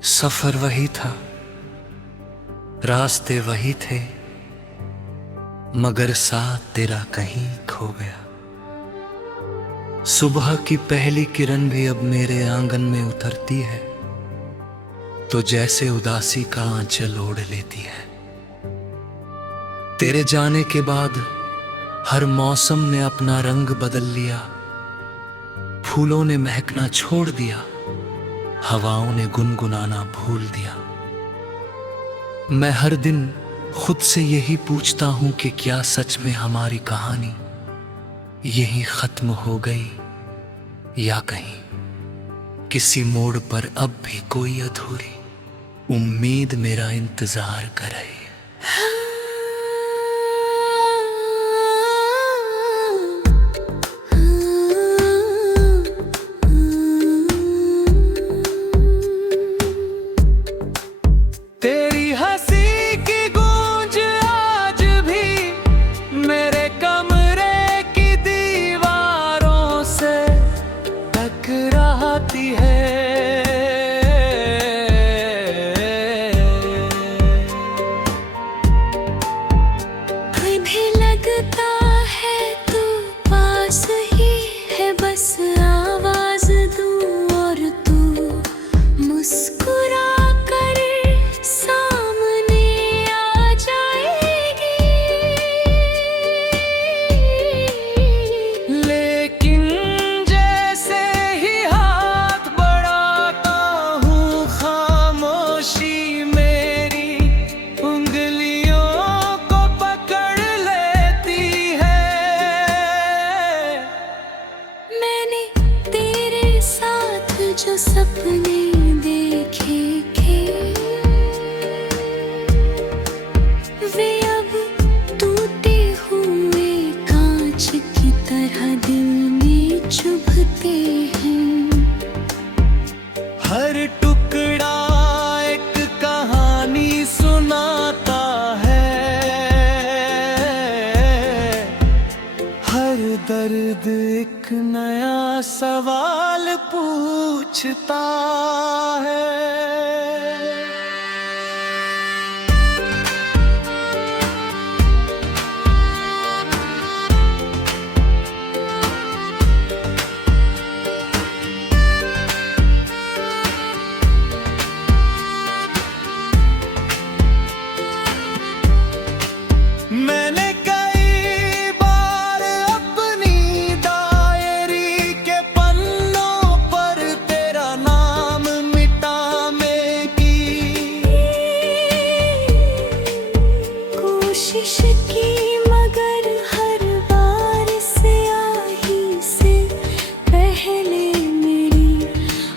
सफर वही था, रास्ते वही थे, मगर साथ तेरा कहीं खो गया। सुबह की पहली किरण भी अब मेरे आंगन में उतरती है तो जैसे उदासी का आंचल ओढ़ लेती है। तेरे जाने के बाद हर मौसम ने अपना रंग बदल लिया। फूलों ने महकना छोड़ दिया, हवाओं ने गुनगुनाना भूल दिया। मैं हर दिन खुद से यही पूछता हूं कि क्या सच में हमारी कहानी यहीं खत्म हो गई, या कहीं किसी मोड़ पर अब भी कोई अधूरी उम्मीद मेरा इंतजार कर रही है। तेरी हंसी की गूंज आज भी मेरे कमरे की दीवारों से टकराती है। तुम्हें लगता है तू पास ही है, बस आवाज दूं और तू मुस्कुरा जो सपने देखे थे वे अब टूटे हुए कांच की तरह दिल में चुभते हैं। हर टुकड़ा एक कहानी सुनाता है, हर दर्द एक नया सवाल पूछता है। मैंने कई बार अपनी डायरी के पन्नों पर तेरा नाम मिटाने की कोशिश की, मगर हर बार स्याही से पहले मेरी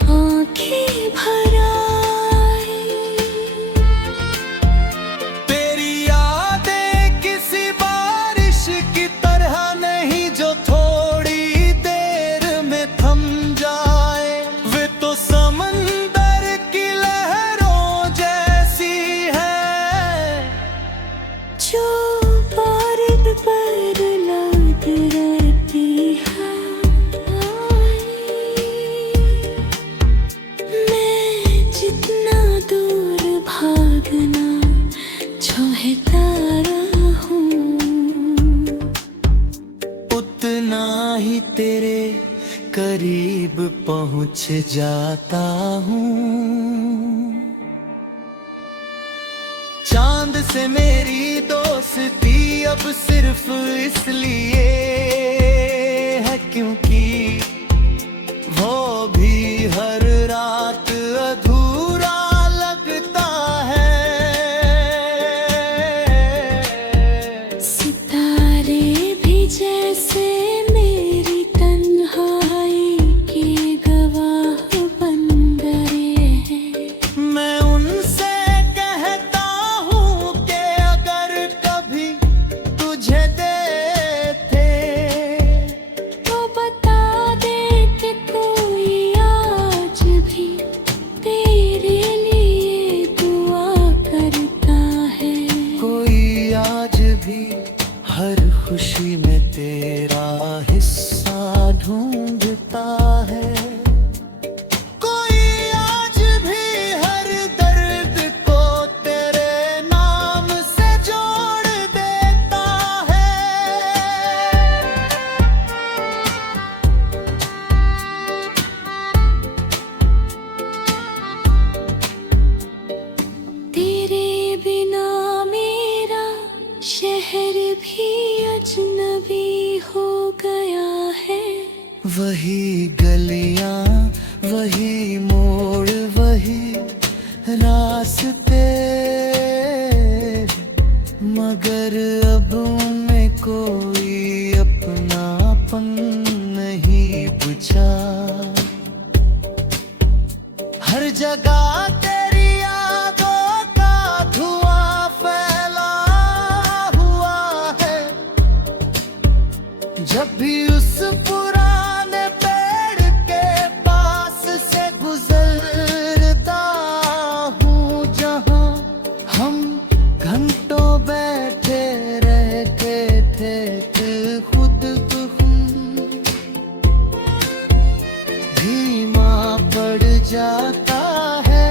आंखें भर आई। तेरी यादें किसी बारिश की तरह नहीं जो थोड़ी देर में थम जाए, वे तो समंदर की लहरों जैसी है जो बारिश पर लौट रहती है। मैं जितना दूर भागना चाहता रहूं, उतना ही तेरे करीब पहुंच जाता हूँ। चांद से मेरी दोस्ती अब सिर्फ इसलिए है क्योंकि वो भी हर रात अधूरा लगता है। सितारे भी जैसे मेरी तन्हाई के गवाह बन गए हैं। मैं उनसे कहता हूँ कि अगर कभी तुझे देते तेरे बिना मेरा शहर भी अजनबी हो गया है। वही गलियां, वही मोड़, वही रास्ते, मगर अब उनमें कोई अपनापन नहीं बुझा। हर जगह तेरी यादों का धुआं फैला हुआ है। जब भी उस पुराने पेड़ के पास से गुजरता हूँ, जहाँ हम घंटों बैठे रहते थे, खुद को हम धीमा पड़ जाता है।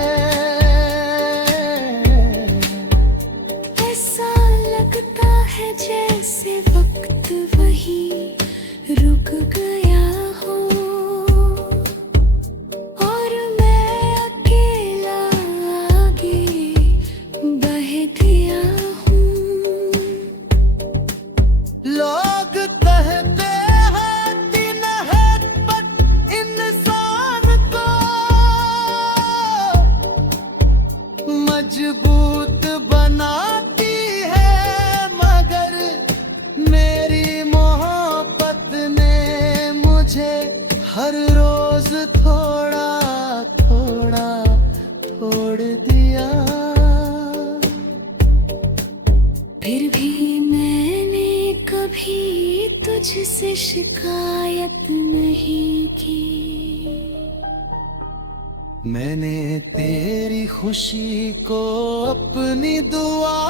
ऐसा लगता है जैसे वक्त वही रुक गया हो, और मैं अकेला आगे बह गया हूँ। लोग कहते हैं दिन है पर इंसान को मजबूत बनाती है, मगर मेरी मोहब्बत ने मुझे हर रोज थोड़ा थोड़ा तोड़ दिया। फिर भी मैंने कभी तुझसे शिकायत नहीं की। मैंने तेरी खुशी को अपनी दुआ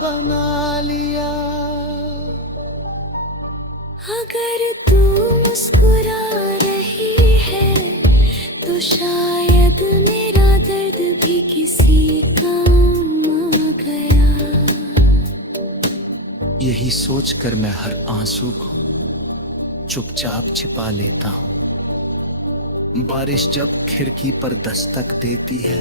बना लिया। अगर तू मुस्कुरा रही है तो शायद मेरा दर्द भी किसी काम आ गया। यही सोचकर मैं हर आंसू को चुपचाप छिपा लेता हूँ। बारिश जब खिड़की पर दस्तक देती है,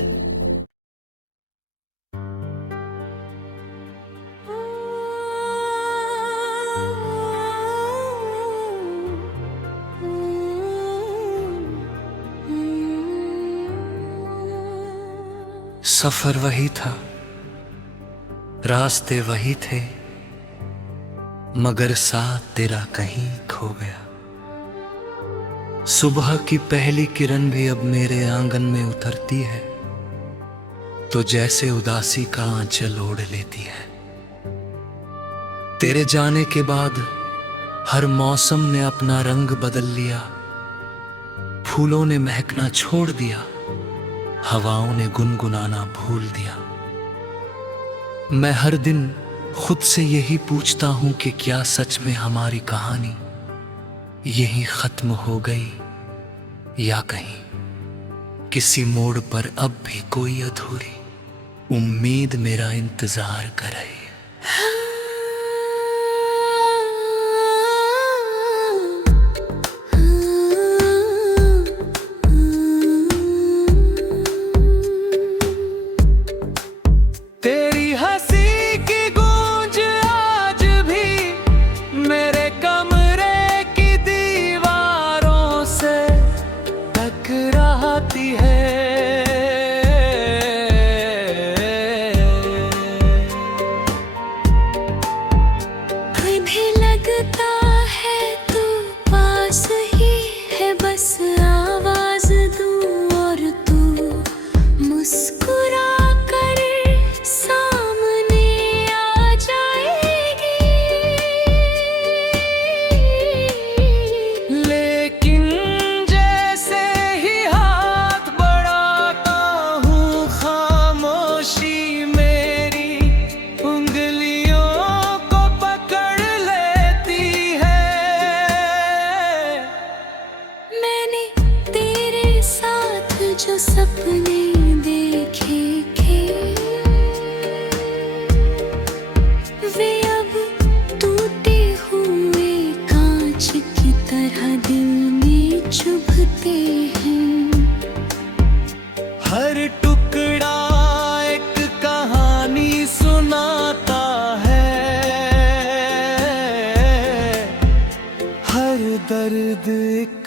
सफर वही था, रास्ते वही थे, मगर साथ तेरा कहीं खो गया। सुबह की पहली किरण भी अब मेरे आंगन में उतरती है तो जैसे उदासी का आंचल ओढ़ लेती है। तेरे जाने के बाद हर मौसम ने अपना रंग बदल लिया। फूलों ने महकना छोड़ दिया, हवाओं ने गुनगुनाना भूल दिया। मैं हर दिन खुद से यही पूछता हूं कि क्या सच में हमारी कहानी यहीं खत्म हो गई, या कहीं किसी मोड़ पर अब भी कोई अधूरी उम्मीद मेरा इंतजार कर रही है। तेरी हंसी की गूंज आज भी मेरे कमरे की दीवारों से टकराती है।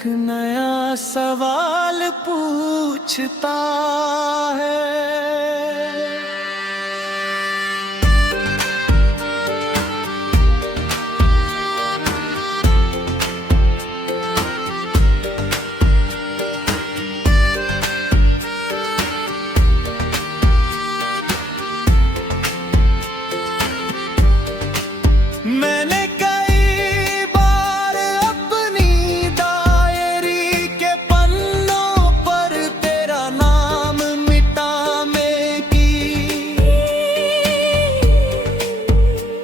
एक नया सवाल पूछता है। मैंने कई बार अपनी डायरी के पन्नों पर तेरा नाम मिटाने की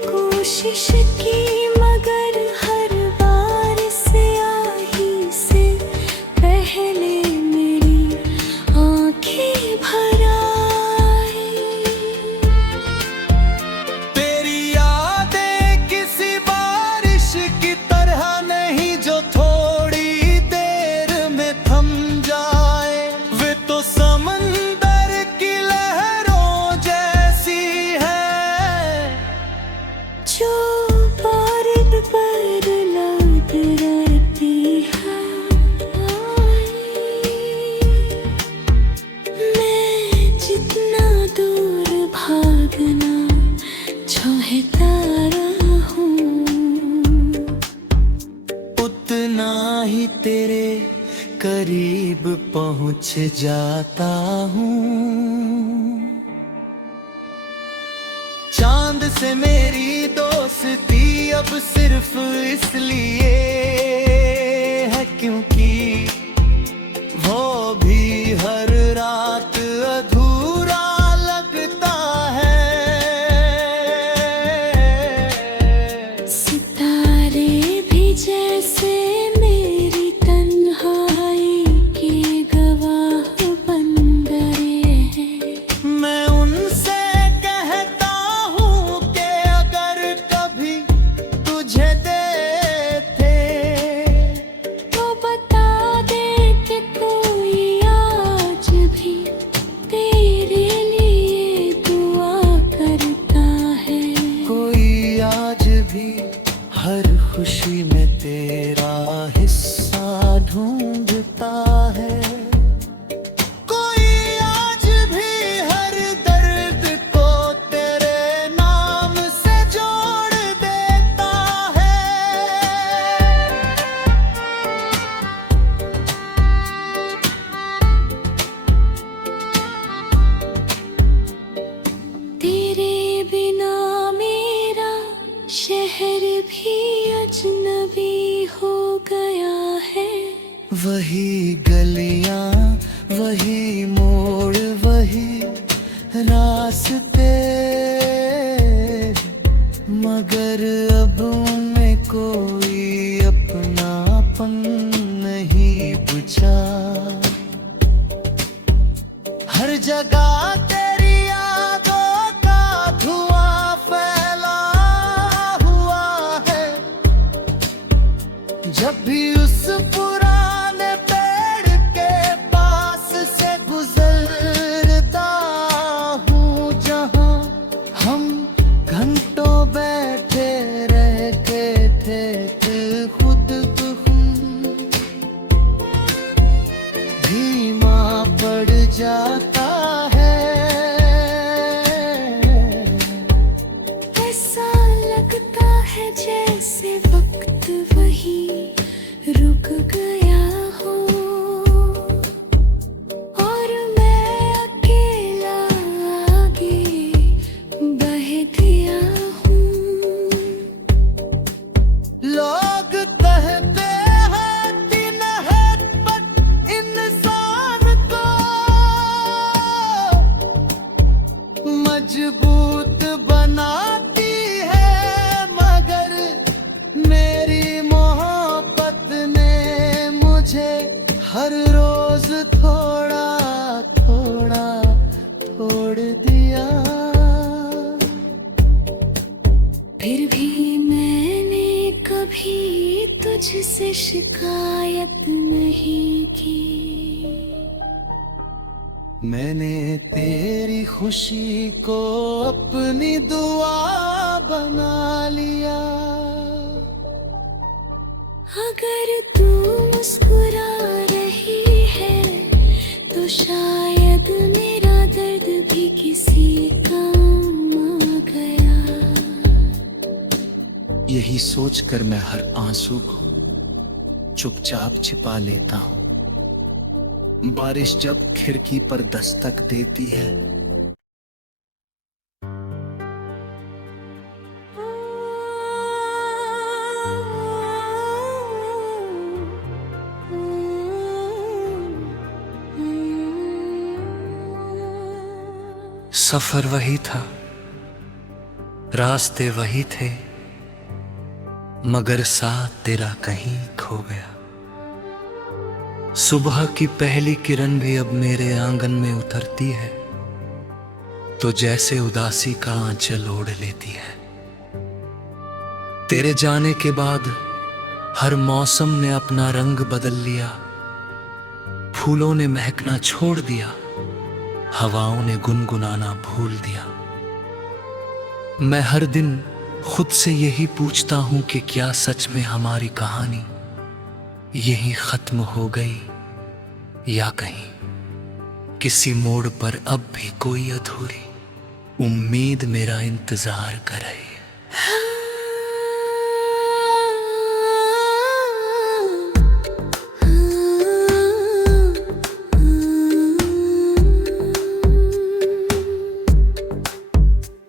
कोशिश की, मगर हर बार स्याही से पहले मेरी आंखें भर आई। तेरी यादें किसी बारिश की तरह नहीं जो थोड़ी देर में थम जाए। वे तो समंदर की लहरों जैसी है जो बारिश पर लौट रहती है। मैं जितना दूर भागना चाहता रहूं, उतना ही तेरे करीब पहुंच जाता हूँ। चांद से मेरी दोस्ती अब सिर्फ इसलिए है क्योंकि वो भी हर रात अधूरा लगता है। सितारे भी जैसे मेरी तन्हाई के गवाह बन गए हैं। मैं उनसे कहता हूँ कि अगर कभी तुझे देखे तो बता दे कि कोई आज भी तेरे लिए दुआ करता है। कोई आज भी हर खुशी में तेरा हिस्सा ढूंढता है। कोई आज भी हर दर्द को तेरे नाम से जोड़ देता है। तेरे बिना मेरा शहर भी अजनबी हो गया है। वही गलियां, वही मोड़, वही रास्ते, मगर अब उनमें कोई अपनापन नहीं बुझा। हर जगह तेरी यादों का धुआं फैला हुआ है। जब भी उस पुराने पेड़ के पास से गुजरता हूँ जहाँ हम घंटों बैठे रहते थे खुद धीमा पड़ जाता है। ऐसा लगता है जैसे वक्त वही रुक गया हो और मैं अकेला आगे बह गया हूँ। लोग कहते हैं कि मोहब्बत इंसान को मजबूत बनाती है, मगर मेरी मोहब्बत ने मुझे हर रोज थोड़ा थोड़ा तोड़ दिया। फिर भी मैंने कभी तुझसे शिकायत नहीं की। मैंने तेरी खुशी को अपनी दुआ बना लिया। अगर तू मुस्कुरा रही है तो शायद मेरा दर्द भी किसी काम आ गया। यही सोचकर मैं हर आंसू को चुपचाप छिपा लेता हूँ। बारिश जब खिड़की पर दस्तक देती है सफर वही था, रास्ते वही थे, मगर साथ तेरा कहीं खो गया। सुबह की पहली किरण भी अब मेरे आंगन में उतरती है तो जैसे उदासी का आंचल ओढ़ लेती है। तेरे जाने के बाद हर मौसम ने अपना रंग बदल लिया। फूलों ने महकना छोड़ दिया, हवाओं ने गुनगुनाना भूल दिया। मैं हर दिन खुद से यही पूछता हूं कि क्या सच में हमारी कहानी यहीं खत्म हो गई या कहीं किसी मोड़ पर अब भी कोई अधूरी उम्मीद मेरा इंतजार कर रही है।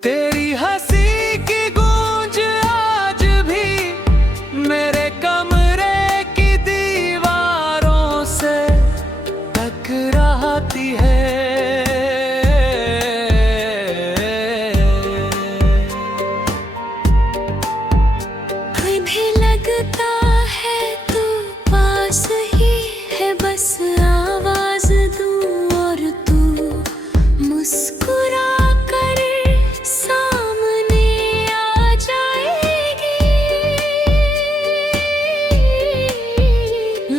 तेरी हंसी की गूंज आज भी मेरे कमरे की दीवारों से टकराती है। भी लगता है तू पास ही है, बस आवाज दूं और तू मुस्कुरा कर सामने आ जाएगी।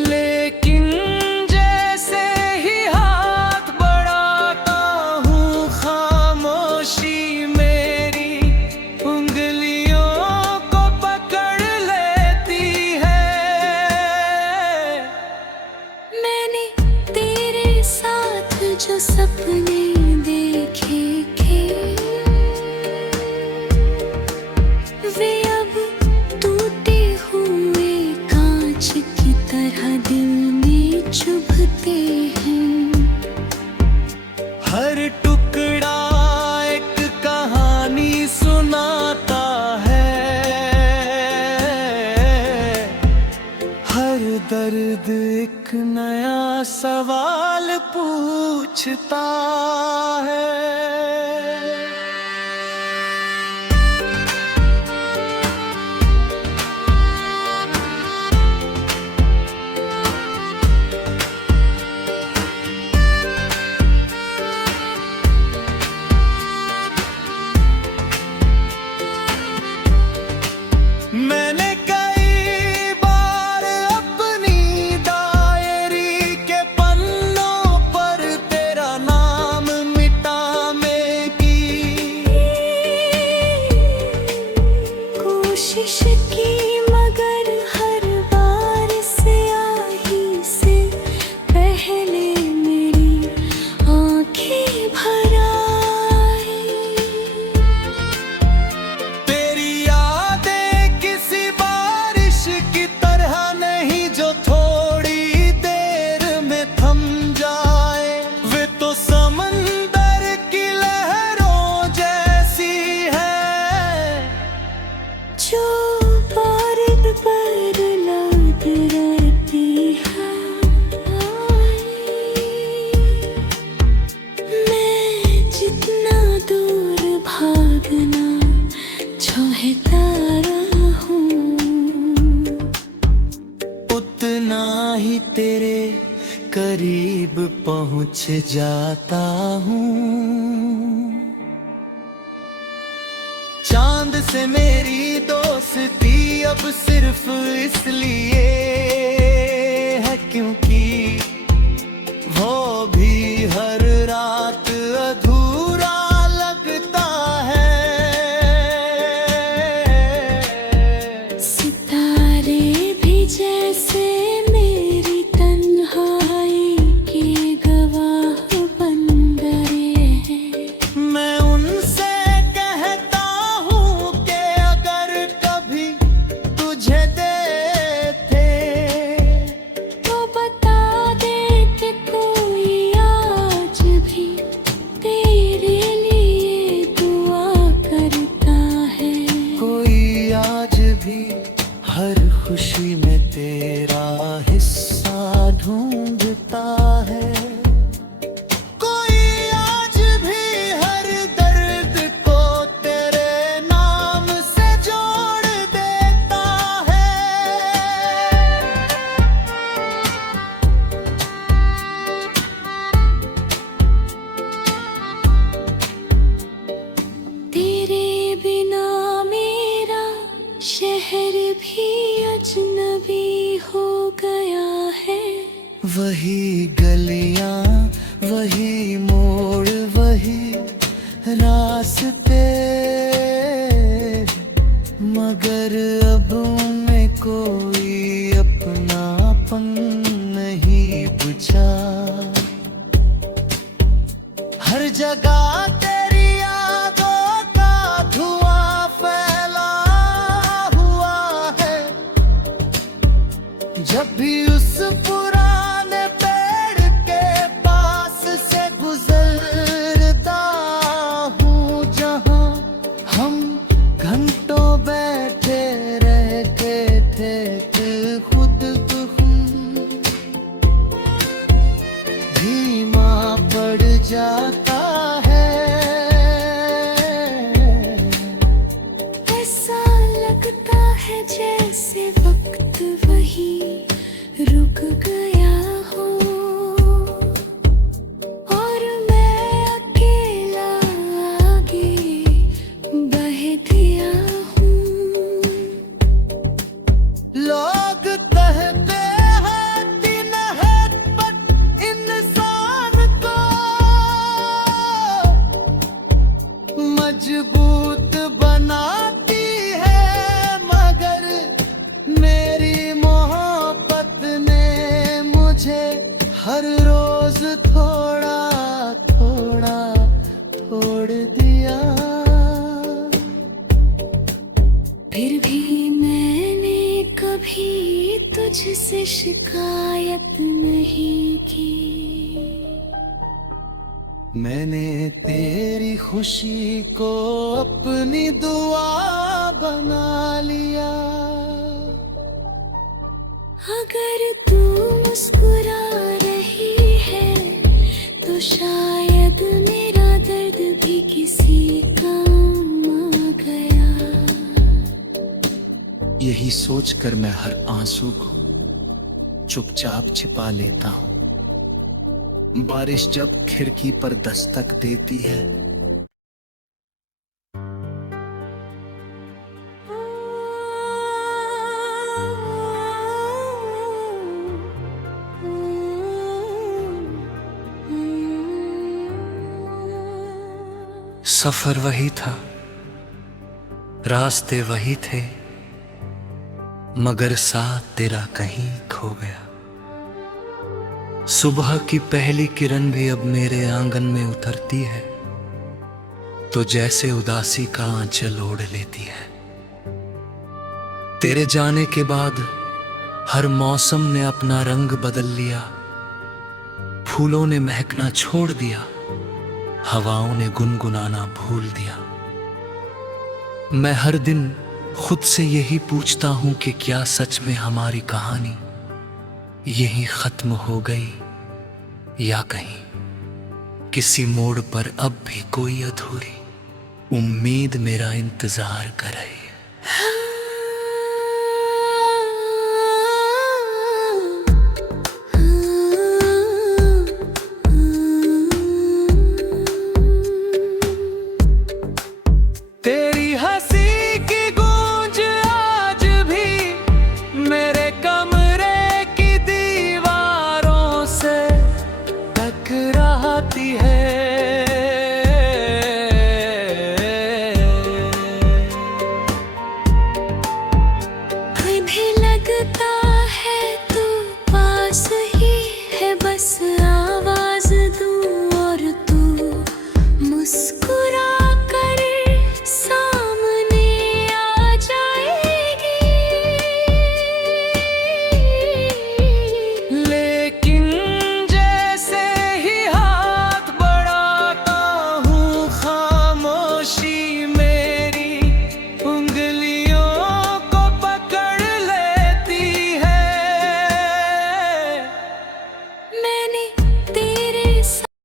लेकिन जैसे ही हाथ बढ़ाता हूँ खामोशी मेरी उंगलियों को पकड़ लेती है। मैंने तेरे साथ जो सपने देखे थे वे अब टूटे हुए कांच की तरह दिल में चुभते हैं। हर टुकड़ा एक कहानी सुनाता है, हर दर्द एक नया सवाल पूछता है। मैंने कई बार अपनी डायरी के पन्नों पर तेरा नाम मिटाने की कोशिश की, मगर हर बार स्याही से पहले मेरी आंखें भर आई। तेरी यादें किसी बारिश की तरह नहीं जो थोड़ी देर में थम जाए। वे तो समंदर की लहरों जैसी है जो बारिश पर लौट रहती है। मैं जितना दूर भागना चाहता रहूं, उतना ही तेरे करीब पहुंच जाता हूँ। चांद से मेरी दोस्ती अब सिर्फ इसलिए है क्योंकि वो भी हर रात अधूरा लगता है। सितारे भी जैसे मेरे वही गलियां, वही मोड़, वही रास्ते, मगर अब उनमें कोई अपनापन नहीं बुझा। हर जगह तेरी यादों का धुआं फैला हुआ है। जब भी उस पुराने पेड़ के पास से गुजरता हूँ, जहाँ हम घंटों बैठे रहते थे खुद धीमा पड़ जाता है। ऐसा लगता है जैसे वक्त वही रुक गया हो, और मैं अकेला आगे बह दिया हूँ। लोग कहते हैं कि नहबत इंसान को मजबूत बनाती है, मगर मेरी मोहब्बत ने मुझे हर रोज थोड़ा थोड़ा तोड़ दिया। फिर भी मैंने कभी तुझसे शिकायत नहीं की। मैंने तेरी खुशी को अपनी दुआ बना लिया। अगर तू मुस्कुरा रही है तो शायद मेरा दर्द भी किसी काम आ गया। यही सोचकर मैं हर आंसू को चुपचाप छिपा लेता हूँ। बारिश जब खिड़की पर दस्तक देती है, सफर वही था, रास्ते वही थे, मगर साथ तेरा कहीं खो गया। सुबह की पहली किरण भी अब मेरे आंगन में उतरती है तो जैसे उदासी का आंचल ओढ़ लेती है। तेरे जाने के बाद हर मौसम ने अपना रंग बदल लिया। फूलों ने महकना छोड़ दिया, हवाओं ने गुनगुनाना भूल दिया। मैं हर दिन खुद से यही पूछता हूं कि क्या सच में हमारी कहानी यहीं खत्म हो गई या कहीं किसी मोड़ पर अब भी कोई अधूरी उम्मीद मेरा इंतजार कर रही है।